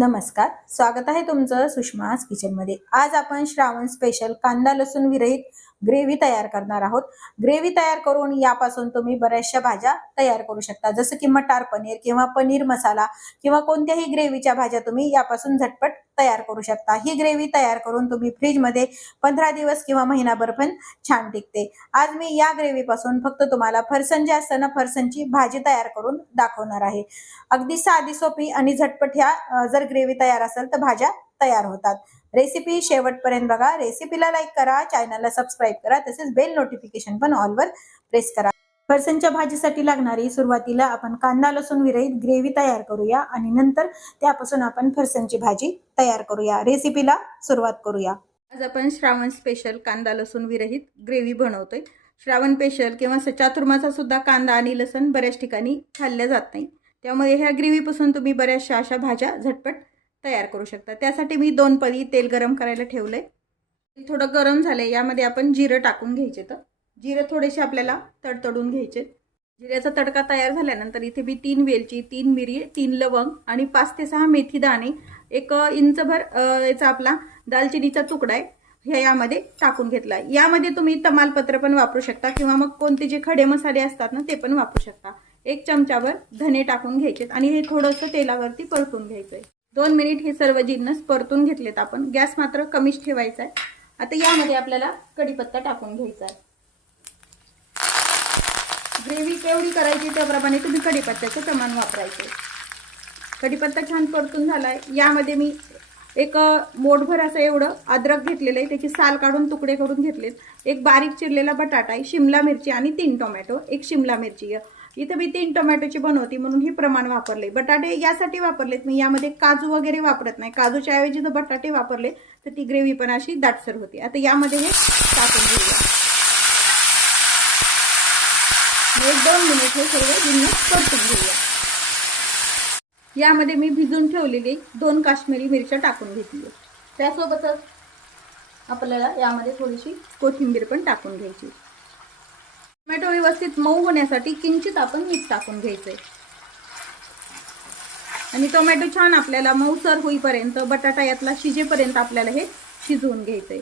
नमस्कार स्वागत आहे तुमचं सुषमास किचनमध्ये. आज आपण श्रावण स्पेशल कांदा लसूण विरहित ग्रेव्ही तयार करणार आहोत. ग्रेव्ही तयार करून यापासून तुम्ही बऱ्याचशा भाज्या तयार करू शकता. जसं की मटार पनीर किंवा पनीर मसाला किंवा कोणत्याही ग्रेव्हीच्या भाज्या तुम्ही यापासून झटपट तयार करू शकता. ही ग्रेव्ही तयार करून तुम्ही फ्रीजमध्ये पंधरा दिवस किंवा महिनाभर पण छान टिकते. आज मी या ग्रेव्हीपासून फक्त तुम्हाला फरसन जे असतं ना फरसनची भाजी तयार करून दाखवणार आहे. अगदी साधी सोपी आणि झटपट ह्या जर ग्रेव्ही तयार असेल तर भाज्या तयार होतात. रेसिपी शेवटपर्यंत बघा. रेसिपीला लाईक करा. चॅनलला सबस्क्राईब करा. तसेच बेल नोटिफिकेशन पण ऑलवर प्रेस करा. फरसणच्या भाजीसाठी लागणारी सुरुवातीला आपण कांदा लसूण विरहित ग्रेव्ही तयार करूया आणि नंतर त्यापासून आपण फरसणची भाजी तयार करूया. रेसिपीला सुरुवात करूया. आज आपण श्रावण स्पेशल कांदा लसूण विरहित ग्रेव्ही बनवतोय. श्रावण स्पेशल किंवा चातुर्माचा सुद्धा कांदा आणि लसूण बऱ्याच ठिकाणी खाल्ल्या जात नाही. त्यामुळे ह्या ग्रेव्हीपासून तुम्ही बऱ्याचशा अशा भाज्या झटपट तयार करू शकता. त्यासाठी मी दोन पदी तेल गरम करायला ठेवलंय. थोडं गरम झालंय यामध्ये आपण जिरं टाकून घ्यायचे तर. जिरं थोडेसे आपल्याला तडतडून घ्यायचे. जिऱ्याचा तडका तयार झाल्यानंतर इथे मी तीन वेलची तीन मिरी तीन लवंग आणि पाच ते सहा मेथी दाणे एक इंचभर याचा आपला दालचिनीचा तुकडा आहे हे यामध्ये टाकून घेतला आहे. यामध्ये तुम्ही तमालपत्र पण वापरू शकता किंवा मग कोणते जे खडे मसाले असतात ना ते पण वापरू शकता. एक चमच्यावर धने टाकून घ्यायचे आणि हे थोडंसं तेलावरती परतून घ्यायचं आहे दोन मिनिट हे सर्व जिन्नस परतून घेतलेत आपण. गॅस मात्र कमीच ठेवायचा आहे. आता यामध्ये आपल्याला कढीपत्ता टाकून घ्यायचा आहे. ग्रेव्ही केवढी करायची त्याप्रमाणे तुम्ही कढीपत्त्याचं प्रमाण वापरायचं. कढीपत्ता छान परतून झाला आहे यामध्ये मी एक मोठभर असं एवढं अद्रक घेतलेलं आहे. त्याची साल काढून तुकडे करून घेतलेत. एक बारीक चिरलेला बटाटा आहे शिमला मिरची आणि तीन टोमॅटो. एक शिमला मिरची. आहे इथं मी तीन टोमॅटोची बनवती म्हणून हे प्रमाण वापरले बटाटे यासाठी वापरलेत मी. यामध्ये काजू वगैरे वापरत नाही. काजूच्या ऐवजी जर बटाटे वापरले तर ती ग्रेव्ही पण अशी दाटसर होती. आता यामध्ये हे टाकून घेऊया. आणि एक दोन मिनिट हे सर्व जिन्नस परतून घेऊया. यामध्ये मी भिजून ठेवलेली दोन काश्मीरी मिरच्या टाकून घेतली त्यासोबतच आपल्याला यामध्ये थोडीशी कोथिंबीर पण टाकून घ्यायची टोमॅटो व्यवस्थित मऊ होण्यासाठी किंचित आपण मीठ टाकून घ्यायचंय. आणि टोमॅटो छान आपल्याला मऊसर होईपर्यंत बटाटा यातला शिजेपर्यंत आपल्याला हे शिजवून घ्यायचंय.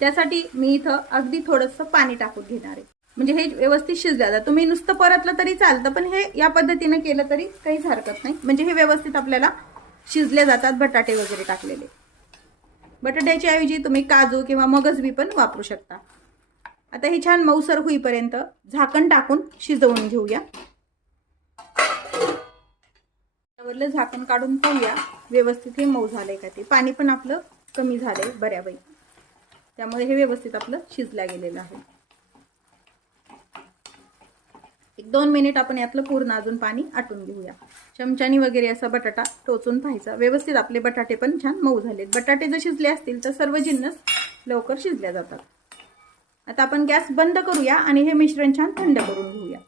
त्यासाठी मी इथं अगदी थोडंसं पाणी टाकून घेणार आहे. म्हणजे हे व्यवस्थित शिजल्या जातं तुम्ही नुसतं परतलं तरी चालतं पण हे या पद्धतीनं केलं तरी काहीच हरकत नाही. म्हणजे हे व्यवस्थित आपल्याला शिजले जातात बटाटे वगैरे टाकलेले. बटाट्याच्या ऐवजी तुम्ही काजू किंवा मगजबी पण वापरू शकता. आता हे छान मऊसर होईपर्यंत झाकण टाकून शिजवून घेऊया. त्यावरलं झाकण काढून पाहूया. व्यवस्थित हे मऊ झालंय का ते. पाणी पण आपलं कमी झालंय बऱ्यापैकी. त्यामुळे हे व्यवस्थित आपलं शिजल्या गेलेलं आहे. एक दोन मिनिट आपण यातलं पूर्ण अजून पाणी आटून घेऊया. चमच्यानी वगैरे असा बटाटा टोचून पाहायचा. व्यवस्थित आपले बटाटे पण छान मऊ झालेत. बटाटे जर शिजले असतील तर सर्व जिन्नस लवकर शिजल्या जातात. आता आपण गॅस बंद करूया आणि हे मिश्रण छान थंड करून घेऊया.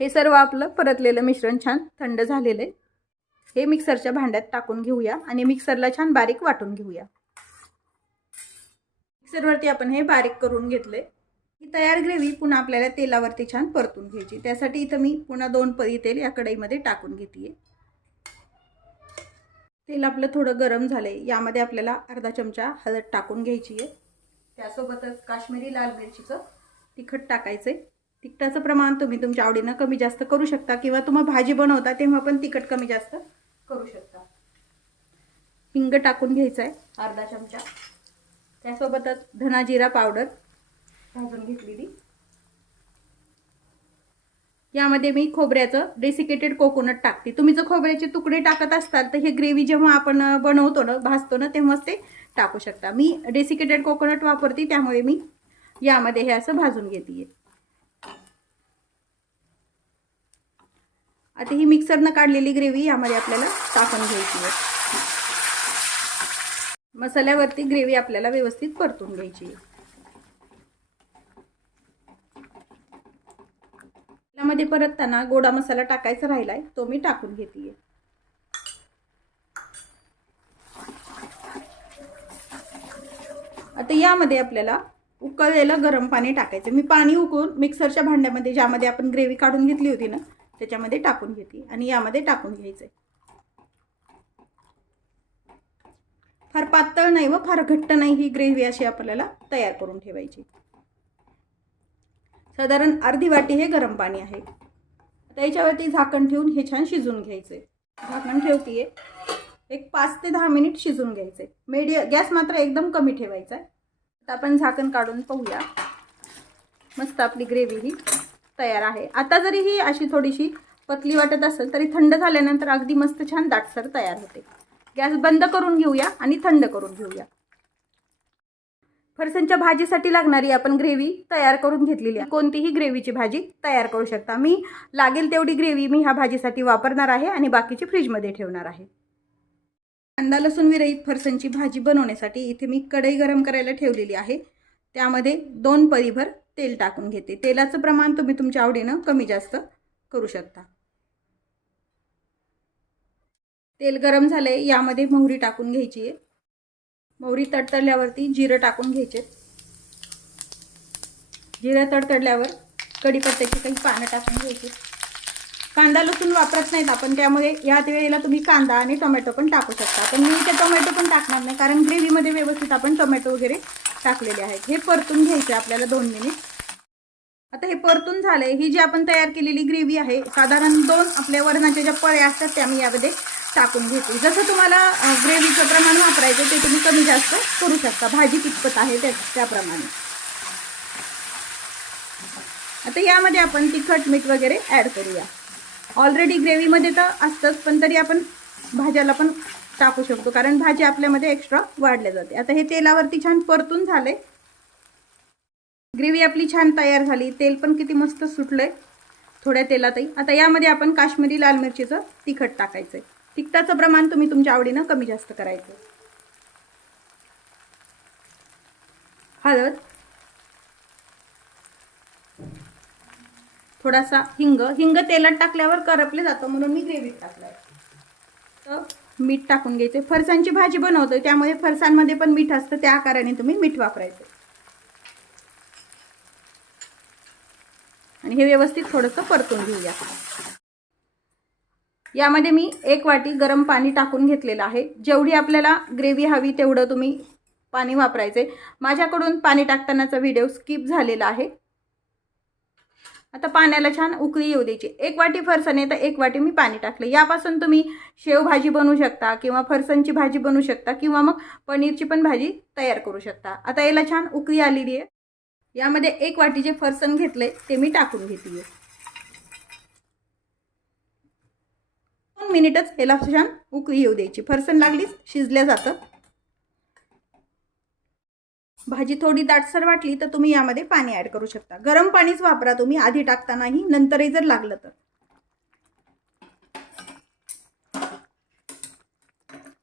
हे सर्व आपलं परतलेलं मिश्रण छान थंड झालेलं आहे. हे मिक्सरच्या भांड्यात टाकून घेऊया आणि मिक्सरला छान बारीक वाटून घेऊया. मिक्सरवरती आपण हे बारीक करून घेतले ही तयार ग्रेव्ही पुन्हा आपल्याला तेलावरती छान परतून घ्यायची. त्यासाठी इथं मी पुन्हा दोन पदी तेल या कढईमध्ये टाकून घेते तेल आपलं थोडं गरम झालंय. यामध्ये आपल्याला अर्धा चमचा हळद टाकून घ्यायची आहे त्यासोबतच काश्मीरी लाल मिरचीचं तिखट टाकायचंय. तिखटाचं प्रमाण तुम्ही तुमच्या आवडीनं कमी जास्त करू शकता किंवा तुम्ही भाजी बनवता तेव्हा पण तिखट कमी जास्त करू शकता. हिंग टाकून घ्यायचं आहे अर्धा चमचा. त्यासोबतच धना जिरा पावडर भाजून घेतलेली. यामध्ये मी खोबऱ्याचं डेसिकेटेड कोकोनट टाकते. तुम्ही जर खोबऱ्याचे तुकडे टाकत असताल तर हे ग्रेव्ही जेव्हा आपण बनवतो ना भाजतो ना तेव्हाच ते टाकू शकता. मी डेसिकेटेड कोकोनट वापरते त्यामुळे मी यामध्ये हे असं भाजून घेते आता ही मिक्सरनं काढलेली ग्रेव्ही यामध्ये आपल्याला टाकून घ्यायची आहे. मसाल्यावरती ग्रेव्ही आपल्याला व्यवस्थित परतून घ्यायची आहे. त्यामध्ये परतताना गोडा मसाला टाकायचा राहिलाय तो मी टाकून घेते आता यामध्ये आपल्याला उकळलेलं गरम पाणी टाकायचं. मी पाणी उकळून मिक्सरच्या भांड्यामध्ये ज्यामध्ये आपण ग्रेव्ही काढून घेतली होती ना त्याच्यामध्ये टाकून घेते आणि यामध्ये टाकून घ्यायचं आहे फार पातळ नाही व फार घट्ट नाही ही ग्रेव्ही अशी आपल्याला तयार करून ठेवायची. साधारण अर्धी वाटी हे गरम पाणी आहे. आता याच्यावरती झाकण ठेवून हे छान शिजून घ्यायचे. झाकण ठेवतीये. एक पाच ते दहा मिनिट शिजून घ्यायचे. मीडिय गॅस मात्र एकदम कमी ठेवायचा आहे. आता आपण झाकण काढून पाहूया. मस्त आपली ग्रेव्ही ही तयार आहे. आता जरी ही अशी थोडीशी पतली वाटत असेल तरी थंड झाल्यानंतर अगदी मस्त छान दाटसर तयार होते. गॅस बंद करून घेऊया आणि थंड करून घेऊया. फरसांच्या भाजीसाठी लागणारी आपण ग्रेव्ही तयार करून घेतलेली आहे. कोणतीही ग्रेव्हीची भाजी तयार करू शकता. मी लागेल तेवढी ग्रेव्ही मी ह्या भाजीसाठी वापरणार आहे आणि बाकीची फ्रीजमध्ये ठेवणार आहे. कांदा लसूण विरहित फरसांची भाजी बनवण्यासाठी इथे मी कढई गरम करायला ठेवलेली आहे. त्यामध्ये दोन परीभर तेल टाकून घेते. तेलाचं प्रमाण तुम्ही तुमच्या आवडीनं कमी जास्त करू शकता. तेल गरम झाले यामध्ये मोहरी टाकून घ्यायची आहे. मोहरी तडतडल्यावरती जिरं टाकून घ्यायचे. जिरं तडतडल्यावर कढीपत्त्याची काही पानं टाकून घ्यायची. कांदा लसूण वापरत नाहीत आपण त्यामुळे या वेळेला तुम्ही कांदा आणि टोमॅटो पण टाकू शकता. पण मी इथे टोमॅटो पण टाकणार नाही कारण ग्रेव्हीमध्ये व्यवस्थित आपण टोमॅटो वगैरे टाकलेले आहेत. हे परतून घ्यायचे आपल्याला दोन मिनिट. आता हे परतून झालंय. ही जी आपण तयार केलेली ग्रेव्ही आहे साधारण दोन आपल्या वरणाच्या ज्या पळ्या असतात त्या मी यामध्ये टाकून घेते. जसं तुम्हाला ग्रेव्हीचं प्रमाण वापरायचं ते तुम्ही कमी जास्त करू शकता. भाजी कितपत आहे त्या त्याप्रमाणे. आता यामध्ये आपण तिखट मीठ वगैरे ॲड करूया. ऑलरेडी ग्रेव्हीमध्ये तर असतंच पण तरी आपण भाज्याला पण टाकू शकतो कारण भाजी आपल्यामध्ये एक्स्ट्रा वाढल्या जाते. आता हे तेलावरती छान परतून झाले ग्रेव्ही आपली छान तयार झाली. तेल पण किती मस्त सुटलंय. थोड्या तेलातही. आता यामध्ये आपण काश्मीरी लाल मिरचीचं तिखट टाकायचंय. तिखटाचं प्रमाण तुम्ही तुमच्या आवडीनं कमी जास्त करायचं. हळद. थोडासा हिंग. हिंग तेलात टाकल्यावर करपले जातं म्हणून मी ग्रेव्हीत टाकलाय. तर मीठ टाकून घ्यायचे. फरसांची भाजी बनवतो त्यामुळे फरसांमध्ये पण मीठ असतं त्या आकाराने तुम्ही मीठ वापरायचं. आणि हे व्यवस्थित थोडंसं परतून घेऊया. यामध्ये मी एक वाटी गरम पाणी टाकून घेतलेलं आहे. जेवढी आपल्याला ग्रेव्ही हवी तेवढं तुम्ही पाणी वापरायचे. माझ्याकडून पाणी टाकतानाचा व्हिडिओ स्किप झालेला आहे. आता पाण्याला छान उकळी येऊ द्यायची. एक वाटी फरसाण तर एक वाटी मी पाणी टाकलं. यापासून तुम्ही शेवभाजी बनवू शकता किंवा फरसांची भाजी बनवू शकता किंवा मग पनीरची पण भाजी तयार करू शकता. आता याला छान उकळी आलेली आहे. यामध्ये एक वाटी जे फरसाण घेतले ते मी टाकून घेते आहे. मिनिटच याला छान उकळी येऊ द्यायची. फरसण लागलीच शिजल्या जातं. भाजी थोडी दाटसर वाटली तर तुम्ही यामध्ये पाणी ॲड करू शकता. गरम पाणीच वापरा तुम्ही आधी टाकतानाही नंतरही जर लागलं तर.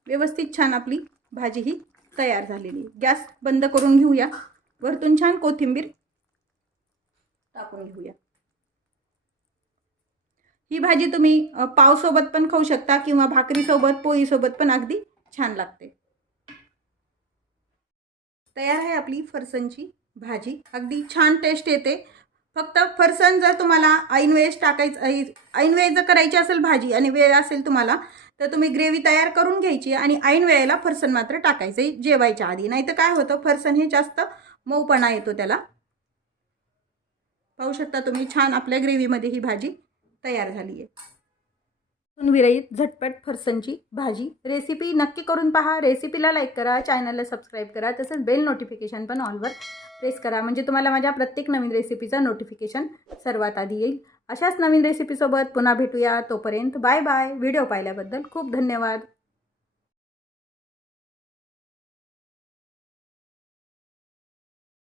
व्यवस्थित छान आपली भाजी ही तयार झालेली. गॅस बंद करून घेऊया. वरतून छान कोथिंबीर टाकून घेऊया. ही भाजी तुम्ही पावसोबत पण खाऊ शकता किंवा भाकरीसोबत पोळीसोबत पण अगदी छान लागते. तयार आहे आपली फरसांची भाजी. अगदी छान टेस्ट येते. फक्त फरसन जर तुम्हाला ऐन वेळेस टाकायचं ऐन जर करायची असेल भाजी आणि वेळ असेल तुम्हाला तर तुम्ही ग्रेव्ही तयार करून घ्यायची आणि ऐन वेळेला फरसाण मात्र टाकायचं जेवायच्या आधी. नाही तर काय होतं फरसाण हे जास्त मऊपणा येतो त्याला. पाहू शकता तुम्ही छान आपल्या ग्रेव्हीमध्ये ही भाजी. तयार झाली आहे विरहित झटपट फरसनची भाजी. रेसिपी नक्की करून पहा. रेसिपीला लाईक करा. चॅनलला सबस्क्राईब करा. तसंच बेल नोटिफिकेशन पण ऑलवर प्रेस करा. म्हणजे तुम्हाला माझ्या प्रत्येक नवीन रेसिपीचं नोटिफिकेशन सर्वात आधी येईल. अशाच नवीन रेसिपीसोबत पुन्हा भेटूया. तोपर्यंत बाय बाय व्हिडिओ पाहिल्याबद्दल खूप धन्यवाद.